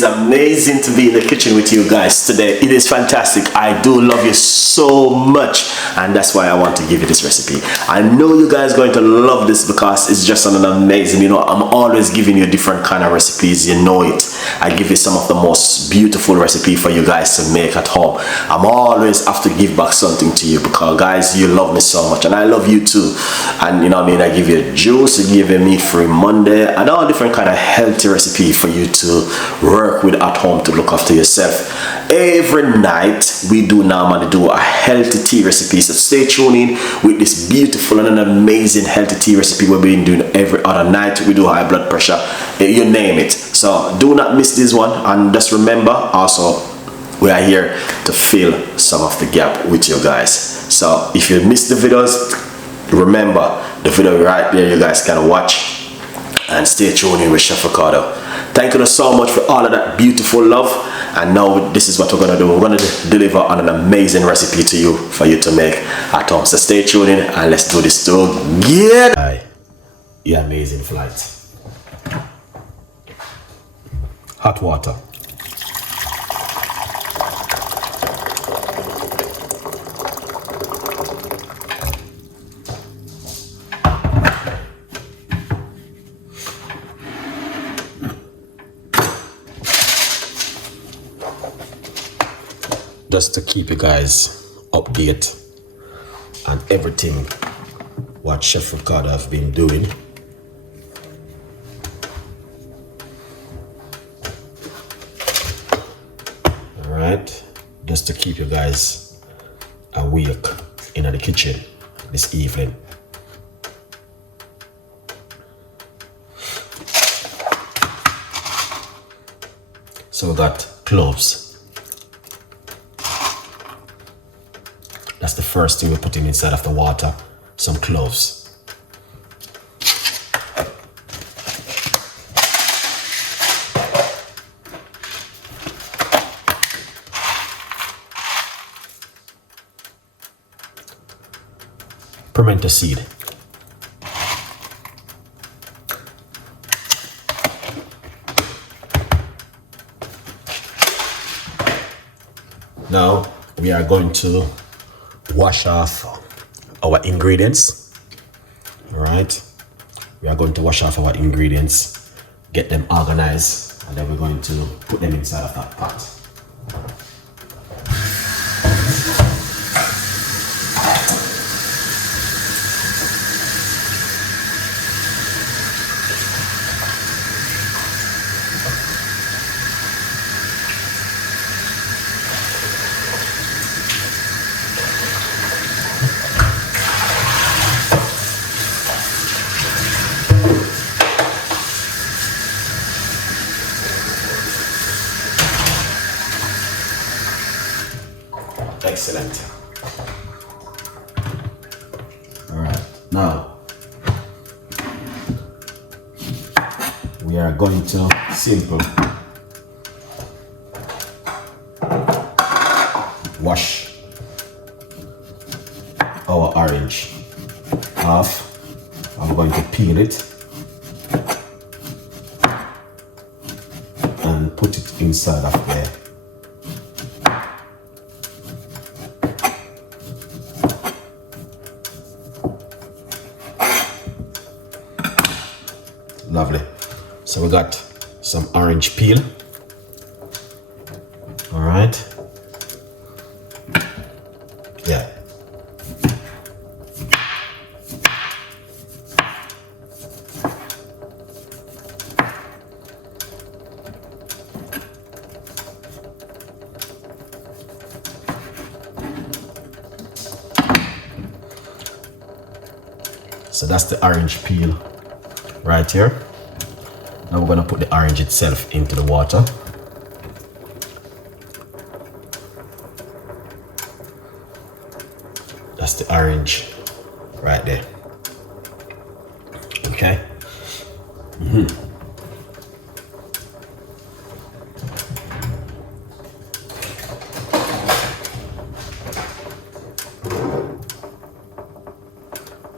is amazing to be in the kitchen with you guys today. It is fantastic. I do love you so much, and that's why I want to give you this recipe. I know you guys are going to love this because it's just an amazing, I'm always giving you different kind of recipes, you know it. I give you some of the most beautiful recipe for you guys to make at home. I'm always have to give back something to you because guys, you love me so much and I love you too. And I give you juice, I give you meat-free Monday and all different kind of healthy recipe for you to work with at home to look after yourself. Every night we do normally do a healthy tea recipe, so stay tuned in with this beautiful and an amazing healthy tea recipe we've been doing every other night. We do high blood pressure, you name it. So do not miss this one, and just remember also we are here to fill some of the gap with you guys. So if you missed the videos, remember the video right there, you guys can watch and stay tuned in with Chef Ricardo. Thank you so much for all of that beautiful love, and now this is what we're gonna do. We're gonna deliver on an amazing recipe to you for you to make at home. So stay tuned in and let's do this together. Yeah, amazing flight. Hot water. Just to keep you guys updated on everything what Chef Ricardo have been doing. Alright, just to keep you guys awake in the kitchen this evening. So we got cloves. That's the first thing we're putting inside of the water, some cloves. Pimento seed. Now we are going to wash off our ingredients. All right, we are going to wash off our ingredients, get them organized, and then we're going to put them inside of that pot. Excellent. All right, now we are going to simple wash our orange off. I'm going to peel it and put it inside of there. Lovely. So we got some orange peel. All right. Yeah. So that's the orange peel right here. Now we're going to put the orange itself into the water. That's the orange right there. Okay.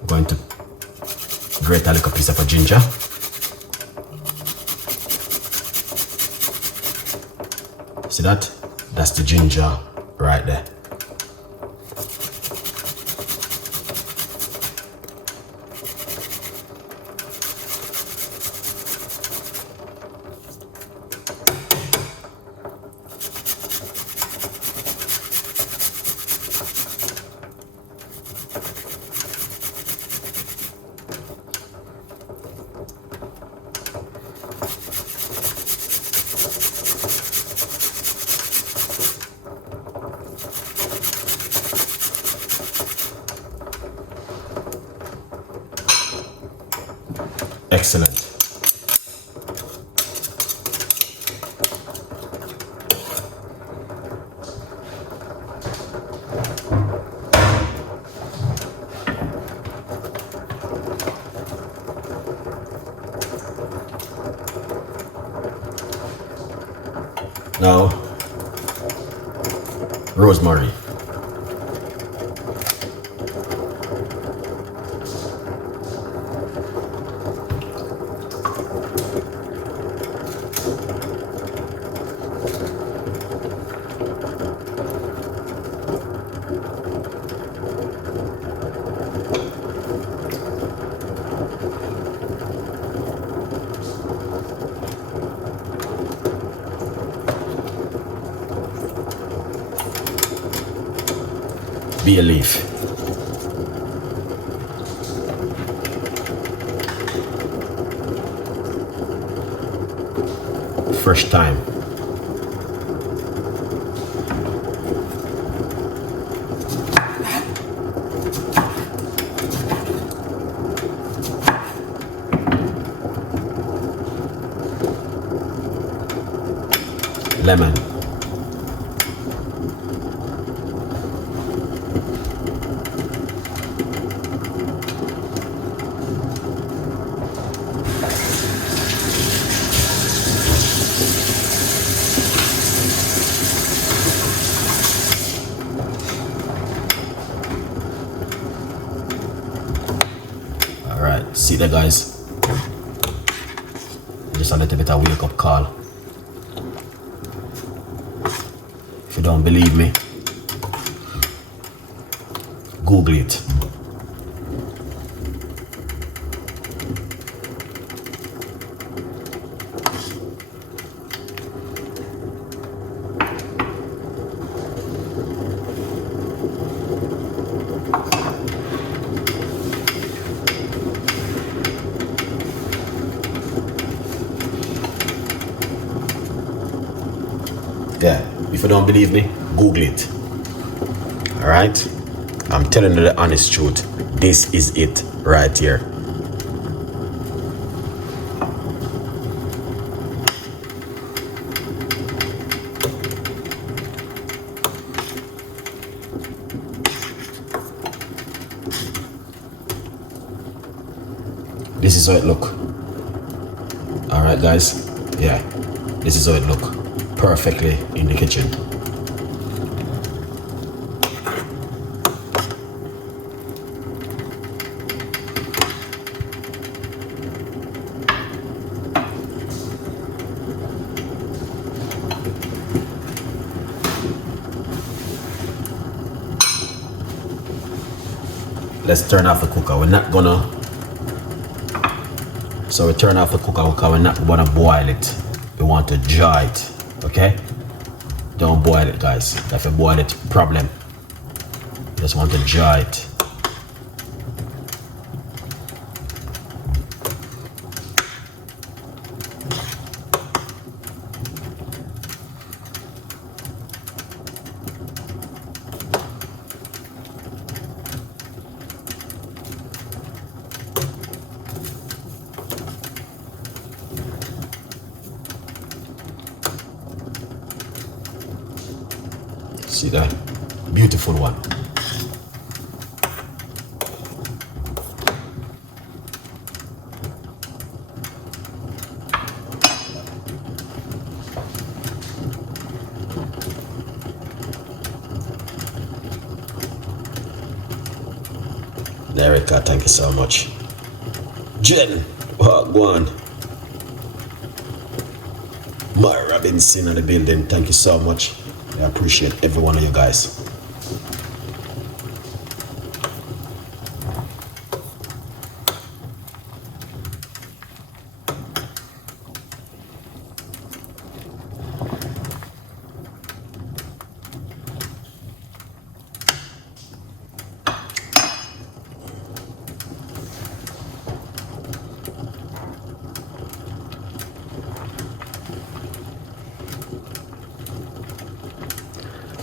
We're going to grate a little piece of ginger. See that? That's the ginger right there. Excellent. Now, rosemary. Bay leaf. Fresh thyme. Lemon. Alright, see that, guys? Just a little bit of wake up call. If you don't believe me, Google it. Yeah, if you don't believe me, Google it. Alright? I'm telling you the honest truth. This is it right here. This is how it look. Alright, guys? Yeah, this is how it look. Perfectly in the kitchen. Let's turn off the cooker. We're not gonna. So we turn off the cooker because we're not gonna boil it. We want to jar it. Okay? Don't boil it, guys. If you boil it, problem. Just want to jar it. See that? Beautiful one. Erica, thank you so much. Jen, go on. My Robinson in the building. Thank you so much. I appreciate every one of you guys.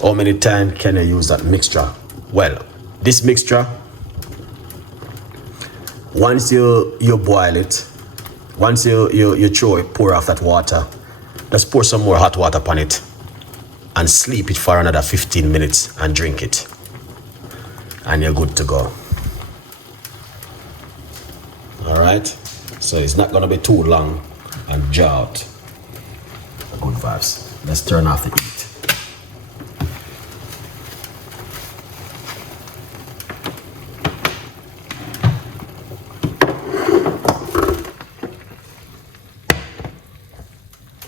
How many times can you use that mixture? Well, this mixture, once you boil it, once you throw it, pour off that water, just pour some more hot water upon it and sleep it for another 15 minutes and drink it. And you're good to go. All right? So it's not gonna be too long and jaw out. Good vibes. Let's turn off the heat.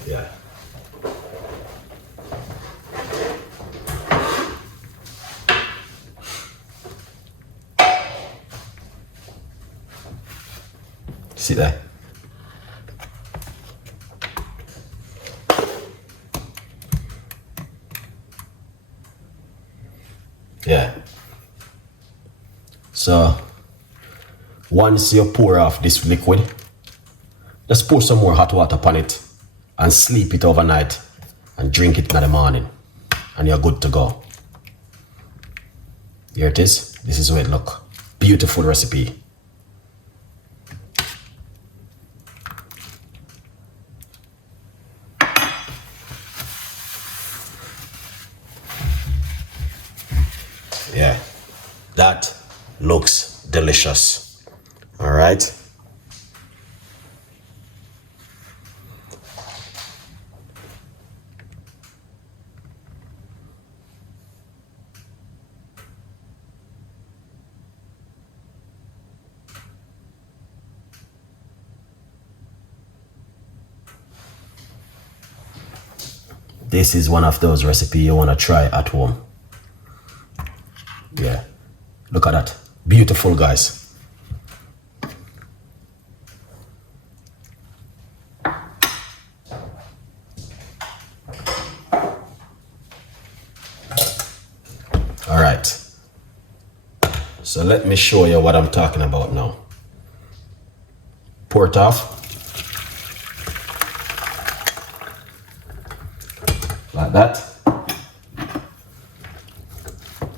Yeah. See that? Yeah. So once you pour off this liquid, just pour some more hot water upon it and sleep it overnight and drink it in the morning and you're good to go. Here it is. This is how it look. Beautiful recipe. Yeah, that looks delicious. All right. This is one of those recipes you want to try at home. Yeah, look at that. Beautiful, guys. All right. So let me show you what I'm talking about now. Pour it off. Like that.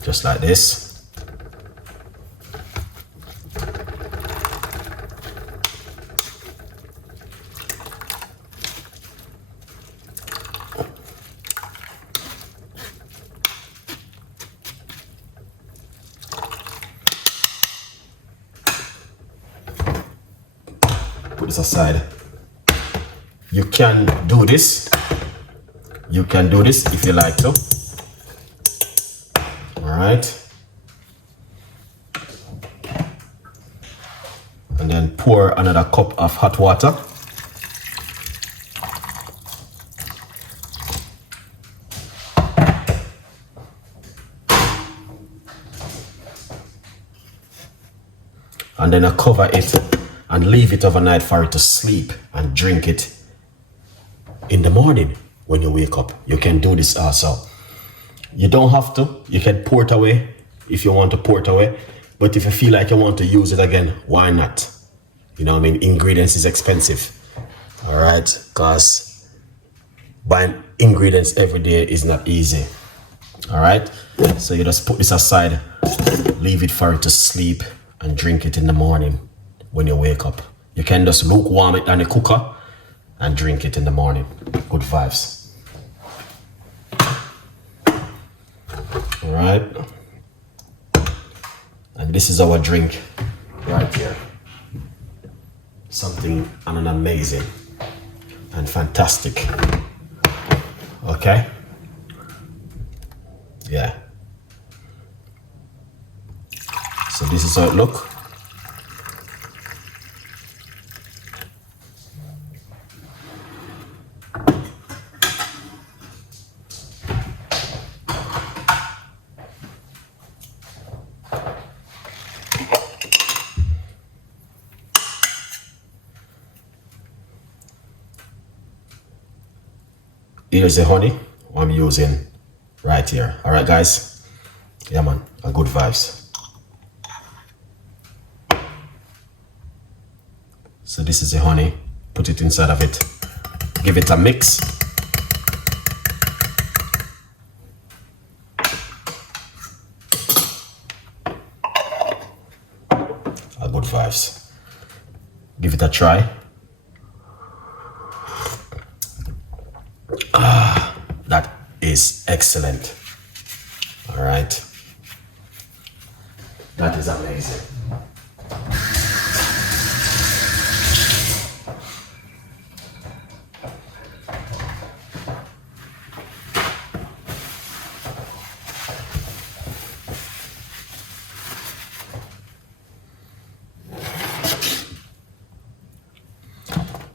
Just like this. Put this aside. You can do this. You can do this if you like to. All right. And then pour another cup of hot water. And then I cover it and leave it overnight for it to sleep and drink it in the morning when you wake up. You can do this also. You don't have to. You can pour it away if you want to pour it away. But if you feel like you want to use it again, why not? You know what I mean? Ingredients is expensive. All right? Because buying ingredients every day is not easy. All right? So you just put this aside, leave it for it to sleep and drink it in the morning when you wake up. You can just lukewarm it in the cooker and drink it in the morning. Good vibes. All right. And this is our drink right here. Something and an amazing and fantastic. Okay. Yeah. So this is how it look. here's the honey I'm using right here. All right, guys. Yeah, man. Good vibes. So this is the honey. Put it inside of it. Give it a mix. Good vibes. Give it a try. That is excellent. All right. That is amazing.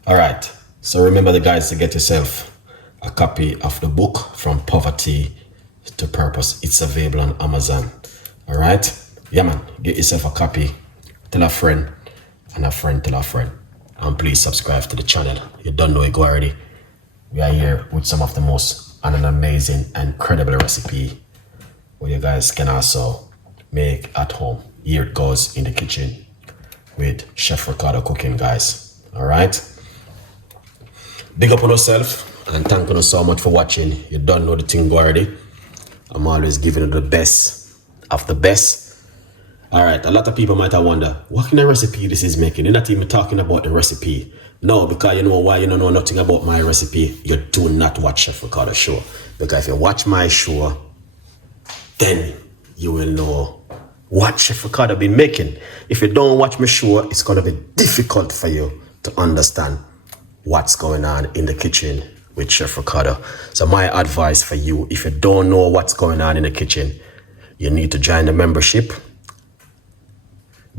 All right. So remember, the guys, to get yourself a copy of the book From Poverty to Purpose. It's available on Amazon. All right. Yeah, man. Get yourself a copy. Tell a friend, and a friend tell a friend. And please subscribe to the channel. You don't know it already. We are here with some of the most an amazing and incredible recipe where you guys can also make at home. Here it goes in the kitchen with Chef Ricardo Cooking, guys. All right. Big up on yourself and thank you so much for watching. You don't know the thing already. I'm always giving you the best of the best. All right, a lot of people might have wondered, what kind of recipe this is making? You're not even talking about the recipe. No, because you know why you don't know nothing about my recipe? You do not watch Chef Ricardo show. Because if you watch my show, then you will know what Chef Ricardo been making. If you don't watch my show, it's going to be difficult for you to understand what's going on in the kitchen with Chef Ricardo. So my advice for you, if you don't know what's going on in the kitchen, you need to join the membership,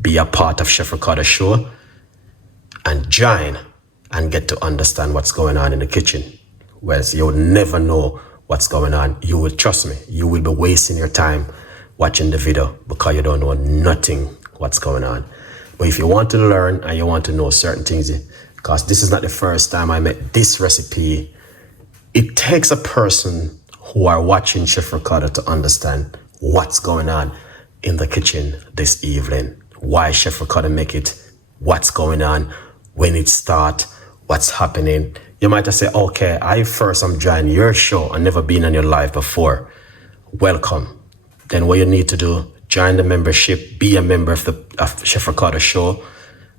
be a part of Chef Ricardo show, and join and get to understand what's going on in the kitchen. Whereas you'll never know what's going on. You will, trust me, you will be wasting your time watching the video because you don't know nothing what's going on. But if you want to learn and you want to know certain things, because this is not the first time I made this recipe, it takes a person who are watching Chef Ricardo to understand what's going on in the kitchen this evening. Why Chef Ricardo make it, what's going on, when it start, what's happening. You might have said, okay, I'm joining your show. I've never been on your live before. Welcome. Then what you need to do, join the membership, be a member of Chef Ricardo show,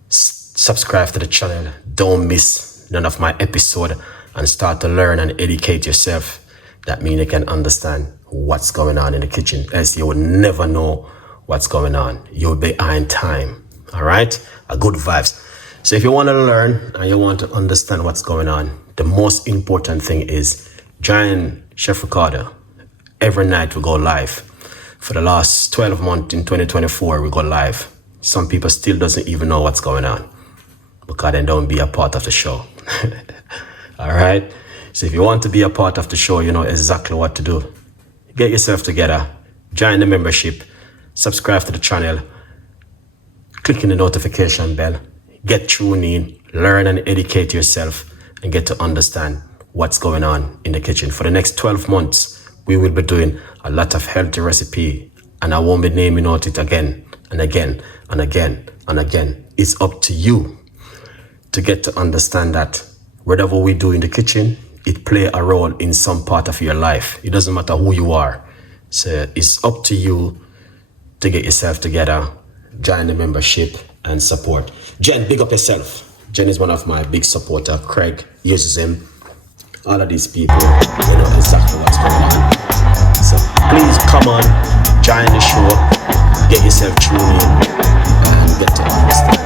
subscribe to the channel, don't miss none of my episode, and start to learn and educate yourself. That means you can understand what's going on in the kitchen, else you will never know what's going on. You'll be behind time. All right, a good vibes. So if you want to learn and you want to understand what's going on, the most important thing is join Chef Ricardo. Every night we go live. For the last 12 months in 2024, we go live. Some people still doesn't even know what's going on because they don't be a part of the show. All right. So if you want to be a part of the show, you know exactly what to do. Get yourself together, join the membership, subscribe to the channel, click in the notification bell, get tuned in, learn and educate yourself, and get to understand what's going on in the kitchen. For the next 12 months, we will be doing a lot of healthy recipe, and I won't be naming out it again and again and again and again. It's up to you to get to understand that whatever we do in the kitchen, it play a role in some part of your life. It doesn't matter who you are. So it's up to you to get yourself together, join the membership, and support. Jen, big up yourself. Jen is one of my big supporter. Craig uses him. All of these people, you know exactly what's going on. So please come on, join the show, get yourself tuned in, and get to understand